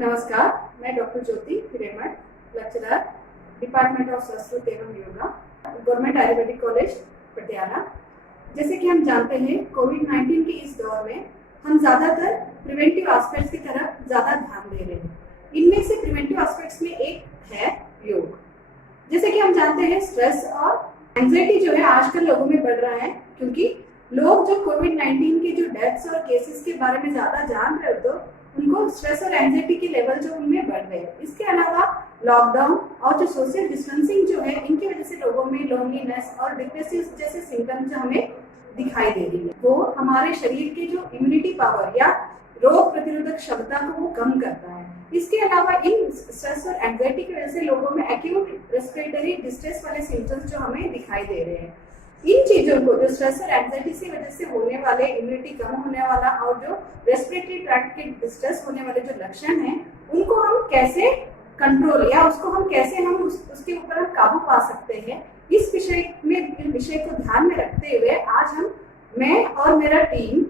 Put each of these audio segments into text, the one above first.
नमस्कार, मैं doctor Jyoti Hiremath, lecturer department of Sanskrit एवं योगा, गवर्नमेंट आयुर्वेदिक कॉलेज पटियाला। जैसे कि हम जानते हैं, कोविड-19 के इस दौर में हम ज़्यादातर प्रिवेंटिव एस्पेक्ट्स की तरफ ज़्यादा ध्यान दे रहे हैं। इनमें से प्रिवेंटिव एस्पेक्ट्स में एक है योग। जैसे कि हम जानते हैं, स्ट्रेस और एंजाइटी जो है आजकल लोगों में बढ़ रहा है, क्योंकि लोग जो कोविड-19 के जो डेथ्स और केसेस के बारे में ज़्यादा जान रहे हो, तो उनको स्ट्रेस और एंजाइटी के लेवल जो उनमें बढ़ रहे हैं। इसके अलावा लॉकडाउन और जो सोशल डिस्टेंसिंग जो है, इनकी वजह से लोगों में लोनलीनेस और डिप्रेसिव जैसे सिम्टम्स जो हमें दिखाई दे रही है, वो हमारे शरीर की जो इम्यूनिटी पावर या रोग प्रतिरोधक क्षमता को वो कम करता है। इसके अलावा इन स्ट्रेस और एंजाइटी की वजह से लोगों में एक्यूट रेस्पिरेटरी डिस्ट्रेस वाले सिम्टम्स जो हमें दिखाई दे रहे हैं। इन चीजों को, जो स्ट्रेस और एंजाइटी की वजह से होने वाले इम्यूनिटी कम होने वाला और जो रेस्पिरेटरी ट्रैक्ट के डिस्ट्रेस होने वाले जो लक्षण हैं, उनको हम कैसे कंट्रोल या उसको हम कैसे उसके ऊपर हम काबू पा सकते हैं, इस विषय को ध्यान में रखते हुए आज मैं और मेरा टीम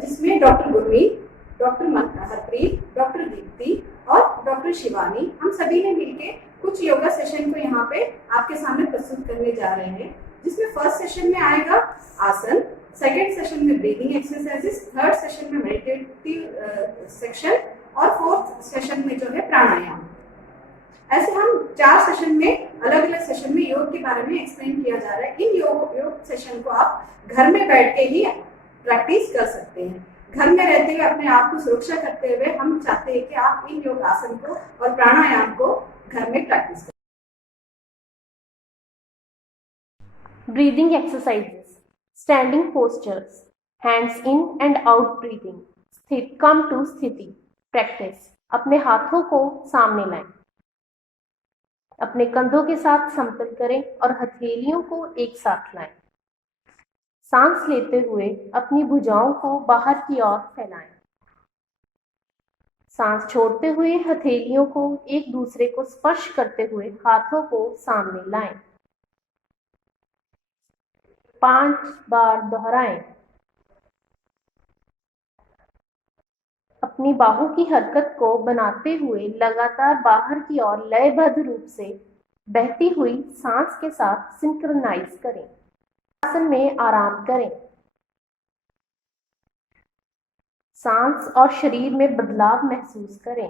जिसमें doctor Gurmeet, doctor Harpreet, doctor Deepti और डॉक्टर शिवानी, हम सभी ने मिलकर कुछ योगा सेशन को यहाँ पे आपके सामने प्रस्तुत करने जा रहे हैं। जिसमें फर्स्ट सेशन में आएगा आसन, सेकेंड सेशन में ब्रीदिंग एक्सरसाइजेस, थर्ड सेशन में मेडिटेटिव सेक्शन और फोर्थ सेशन में जो है प्राणायाम। ऐसे हम 4 सेशन में, अलग अलग सेशन में योग के बारे में एक्सप्लेन किया जा रहा है। इन योग सेशन को आप घर में बैठ के ही प्रैक्टिस कर सकते हैं। घर में रहते हुए अपने आप को सुरक्षा करते हुए हम चाहते हैं कि आप इन योग आसन को और प्राणायाम को घर में प्रैक्टिस करें। Breathing exercises, standing postures, hands in and out breathing, come to स्थिति, practice। अपने हाथों को सामने लाएं, अपने कंधों के साथ समतल करें और हथेलियों को एक साथ लाएं। सांस लेते हुए अपनी भुजाओं को बाहर की ओर फैलाएं। सांस छोड़ते हुए हथेलियों को एक दूसरे को स्पर्श करते हुए हाथों को सामने लाएं। 5 बार दोहराएं। अपनी बाहों की हरकत को बनाते हुए लगातार बाहर की ओर लयबद्ध रूप से बहती हुई सांस के साथ सिंक्रोनाइज करें। आसन में आराम करें। सांस और शरीर में बदलाव महसूस करें।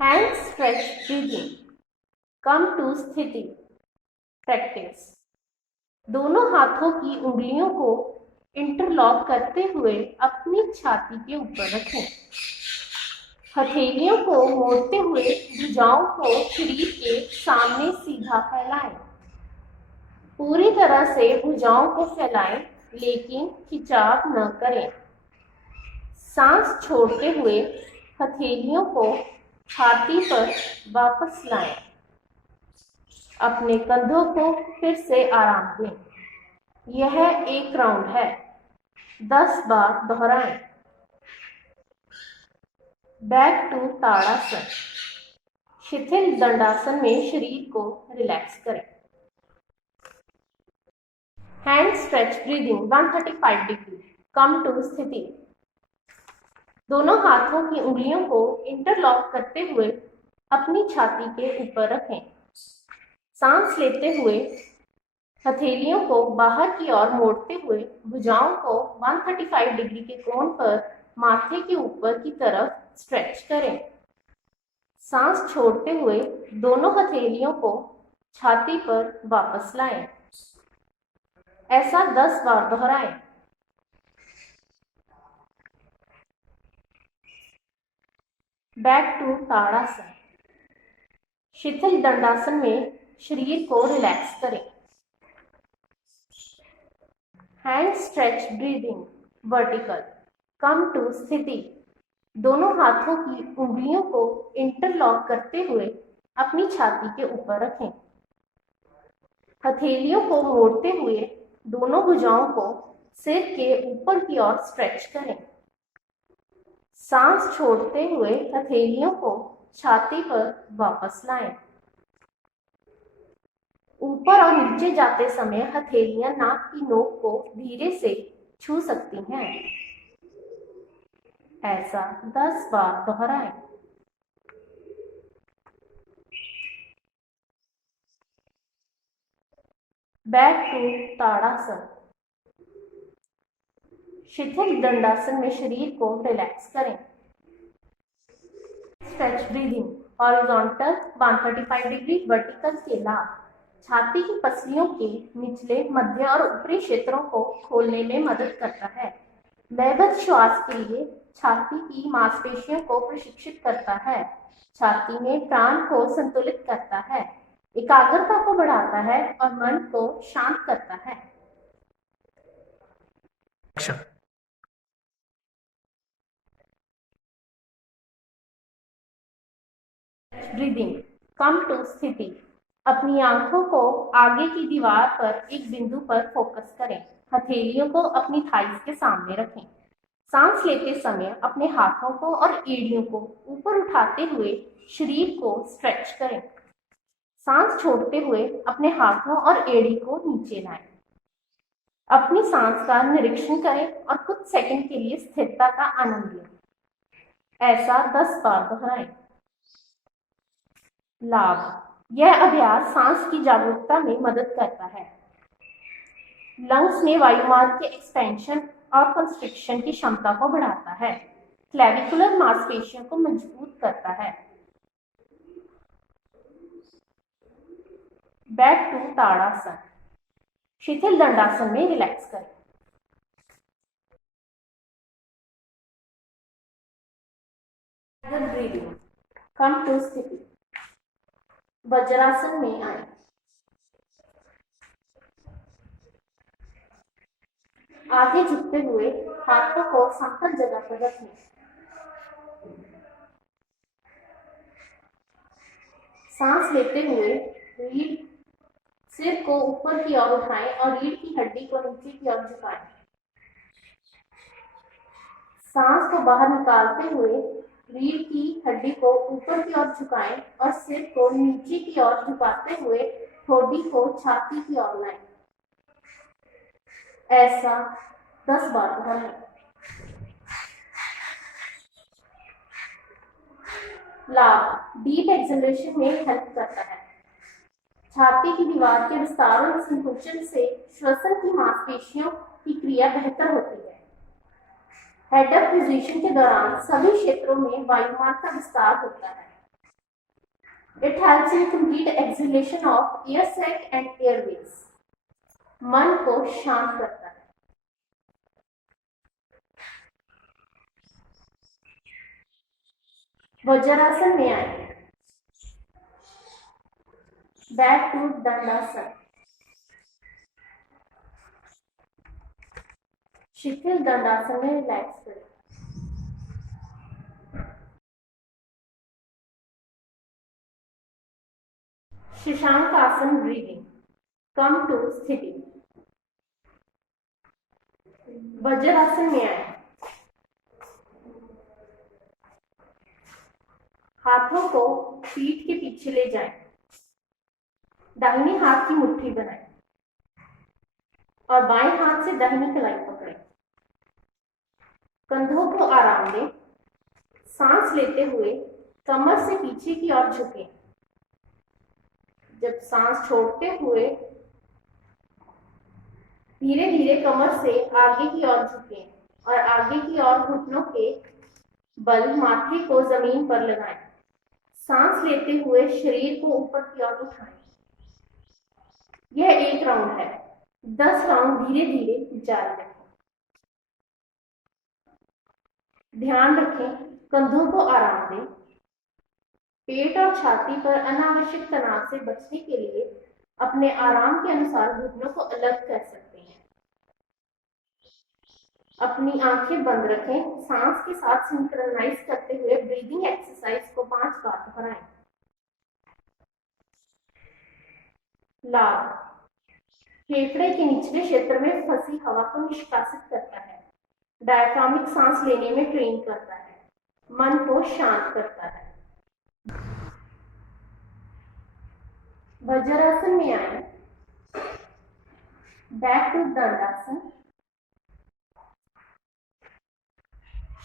Hand stretch breathing, come to स्थिति, प्रैक्टिस। दोनों हाथों की उंगलियों को इंटरलॉक करते हुए अपनी छाती के ऊपर रखें। हथेलियों को मोड़ते हुए भुजाओं को शरीर के सामने सीधा फैलाएं। पूरी तरह से भुजाओं को फैलाएं, लेकिन खिंचाव न करें। सांस छोड़ते हुए हथेलियों को छाती पर वापस लाएं। अपने कंधों को फिर से आराम दें। यह एक राउंड है। 10 बार दोहराएं। बैक टू ताड़ासन, शिथिल दंडासन में शरीर को रिलैक्स करें। Hand stretch breathing 135 degree, come to स्थिति। दोनों हाथों की उंगलियों को इंटरलॉक करते हुए अपनी छाती के ऊपर रखें। सांस लेते हुए हथेलियों को बाहर की ओर मोड़ते हुए भुजाओं को 135 डिग्री के कोण पर माथे के ऊपर की तरफ स्ट्रेच करें। सांस छोड़ते हुए दोनों हथेलियों को छाती पर वापस लाएं। ऐसा 10 बार दोहराएं। बैक टू ताड़ासन, शिथिल दंडासन में शरीर को रिलैक्स करें। Hand stretch breathing vertical, come to स्थिति। दोनों हाथों की उंगलियों को इंटरलॉक करते हुए अपनी छाती के ऊपर रखें। हथेलियों को मोड़ते हुए दोनों भुजाओं को सिर के ऊपर की ओर स्ट्रेच करें। सांस छोड़ते हुए हथेलियों को छाती पर वापस लाएं। ऊपर और नीचे जाते समय हथेलियां नाक की नोक को धीरे से छू सकती हैं। ऐसा 10 बार दोहराएं। बैक टू ताड़ासन। शिथिल दंडासन में शरीर को रिलैक्स करें। Stretch breathing, horizontal 135 degree vertical के लाभ छाती की पसलियों के निचले, मध्य और ऊपरी क्षेत्रों को खोलने में मदद करता है। लयबद्ध श्वास के लिए छाती की मांसपेशियों को प्रशिक्षित करता है। छाती में प्राण को संतुलित करता है, एकाग्रता को बढ़ाता है और मन को शांत करता है। ब्रीदिंग, कम टू स्थिति। अपनी आंखों को आगे की दीवार पर एक बिंदु पर फोकस करें। हथेलियों को अपनी थाइस के सामने रखें। सांस लेते समय अपने हाथों को और एड़ियों को ऊपर उठाते हुए शरीर को स्ट्रेच करें। सांस छोड़ते हुए अपने हाथों और एड़ी को नीचे लाएं। अपनी सांस का निरीक्षण करें और कुछ सेकंड के लिए स्थिरता का आनंद लें। ऐसा 10 बार दोहराएं। लाभ, यह अभ्यास सांस की जागरूकता में मदद करता है। लंग्स में वायुमार्ग के एक्सपेंशन और कंस्ट्रिक्शन की क्षमता को बढ़ाता है। क्लेविकुलर मांसपेशियों को मजबूत करता है। बैक टू ताड़ासन। शिथिल दंडासन में रिलैक्स करें। ब्रीदिंग, कम टू स्थिति। वज्रासन में आए। आगे झुकते हुए हाथों को समतल जगह पर रखें। सांस लेते हुए रीढ़ सिर को ऊपर की ओर उठाएं और रीढ़ की हड्डी को नीचे की ओर झुकाएं। सांस को बाहर निकालते हुए रीढ़ की हड्डी को ऊपर की ओर झुकाएं और सिर को नीचे की ओर झुकाते हुए ठोड़ी को छाती की ओर लाएं। ऐसा 10 बार दोहराएं। लाभ, डीप एक्सहेलेशन में हेल्प करता है। छाती की दीवार के विस्तार और संकुचन से श्वसन की मांसपेशियों की क्रिया बेहतर होती है। हेड अप पोजीशन के दौरान सभी क्षेत्रों में वायुमार्ग का विस्तार होता है। It helps in complete exhalation of air sac and airways. मन को शांत करता है। वज्रासन में आए। Back to Dandasana. शिथिल दंडासन में रिलैक्स करें। शशांक आसन ब्रीदिंग, कम टू स्थिति। वज्रासन में आए। हाथों को पीठ के पीछे ले जाएं। दाहिने हाथ की मुट्ठी बनाएं और बाएं हाथ से दाहिनी कलाई पकड़ें। कंधों को आराम दें। सांस लेते हुए कमर से पीछे की ओर झुकें। जब सांस छोड़ते हुए धीरे धीरे कमर से आगे की ओर झुकें और आगे की ओर घुटनों के बल माथे को जमीन पर लगाएं। सांस लेते हुए शरीर को ऊपर की ओर उठाएं। यह 1 राउंड है। 10 राउंड धीरे धीरे जारी रखें। ध्यान रखें, कंधों को आराम दें। पेट और छाती पर अनावश्यक तनाव से बचने के लिए अपने आराम के अनुसार घुटनों को अलग कर सकते हैं। अपनी आंखें बंद रखें। सांस के साथ सिंक्रोनाइज करते हुए ब्रीदिंग एक्सरसाइज को 5 बार दोहराएं। लाभ, फेफड़े के निचले क्षेत्र में फंसी हवा को निष्कासित करता है। डायफ्रामिक सांस लेने में ट्रेन करता है। मन को शांत करता है। वज्रासन में आए। Back to Dandasana.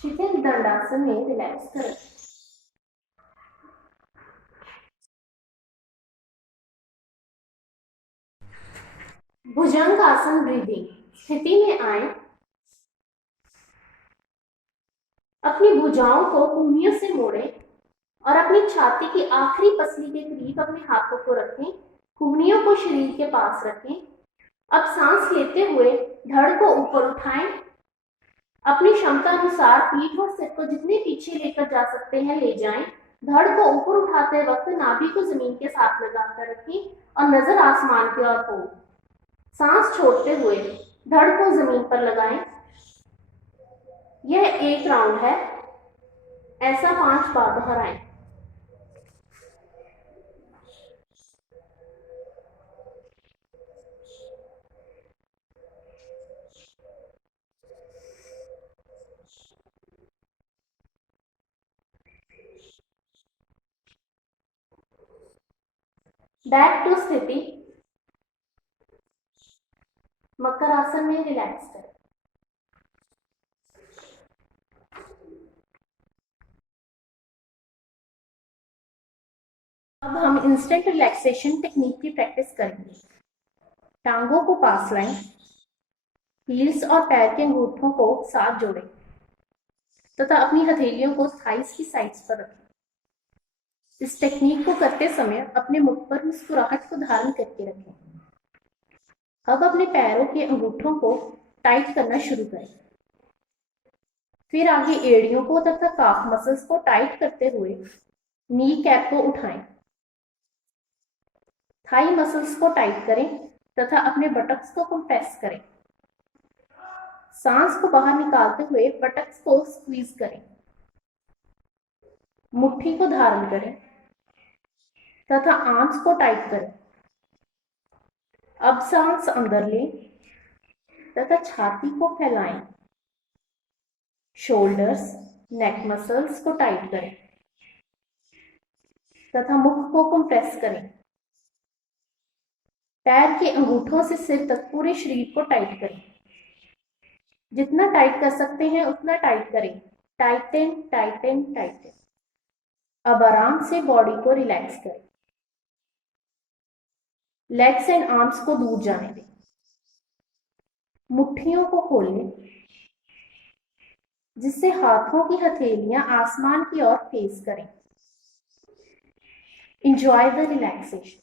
शिथिल दंडासन में रिलैक्स करें। भुजंग आसन ब्रीदिंग स्थिति में आए। अपनी भुजाओं को कूहनियों से मोड़ें और अपनी छाती की आखिरी पसली के करीब अपने हाथों को रखें। कूहनियों को शरीर के पास रखें। अब सांस लेते हुए धड़ को ऊपर उठाएं। अपनी क्षमता अनुसार पीठ और सिर को जितने पीछे लेकर जा सकते हैं ले जाएं। धड़ को ऊपर उठाते वक्त नाभि को जमीन के साथ लगाकर रखें और नजर आसमान की ओर हो। सांस छोड़ते हुए धड़ को जमीन पर लगाएं। यह एक राउंड है, ऐसा 5 बार दोहराएं। बैक टू स्थिति। मकर आसन में रिलैक्स करें। अब हम इंस्टेंट रिलैक्सेशन टेक्निक की प्रैक्टिस करेंगे। टांगों को पास लाएं। हील्स और पैर के अंगूठों को साथ जोड़ें तथा अपनी हथेलियों को थाइस की साइड्स पर रखें। इस टेक्निक को करते समय अपने मुख पर मुस्कुराहट को धारण करके रखें। अब अपने पैरों के अंगूठों को टाइट करना शुरू करें। फिर आगे एड़ियों को तथा काफ मसल्स को टाइट करते हुए नी कैप को उठाएं। थाई मसल्स को टाइट करें तथा अपने बटक्स को कंप्रेस करें। सांस को बाहर निकालते हुए बटक्स को स्क्वीज करें। मुट्ठी को धारण करें तथा आर्म्स को टाइट करें। अब सांस अंदर लें तथा छाती को फैलाएं। शोल्डर्स, नेक मसल्स को टाइट करें तथा मुख को कंप्रेस करें। पैर के अंगूठों से सिर तक पूरे शरीर को टाइट करें। जितना टाइट कर सकते हैं उतना टाइट करें। Titan, Titan, Titan. अब आराम से बॉडी को रिलैक्स करें। लेग्स एंड आर्म्स को दूर जाने दें। मुट्ठियों को खोलें जिससे हाथों की हथेलियां आसमान की ओर फेस करें। Enjoy the relaxation.